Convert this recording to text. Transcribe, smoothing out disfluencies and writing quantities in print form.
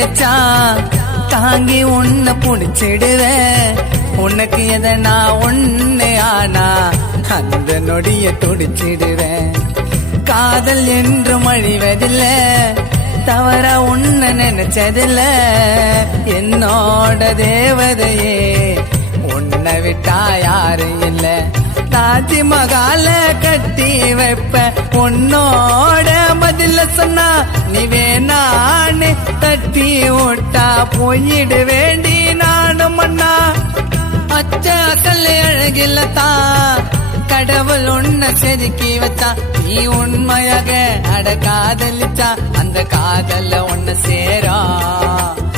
கிடைச்சா தாங்கி உன்னை புடிச்சிடுவேன். உனக்கு எதனா ஒண்ணு ஆனா அந்த நொடிய துடிச்சிடுவேன். காதல் என்றும் அழிவதில்ல, தவற உன்னை நினைச்சதில்ல. என்னோட தேவதையே உன்னை விட்டா யாரும் இல்ல. தாஜ்மஹால கட்டி வைப்ப உன்னோட பதில சொன்னா நீ வேணான்னு தட்டி விட்டா போயிடு வேண்டி நானும் மண்ணா. அச்ச அசல் அழகில்லத்தா கடவுள் உன்னை செதுக்கி வச்சா. நீ உண்மையாக அட காதலிச்சா அந்த காதல்ல ஒன்னு சேரா.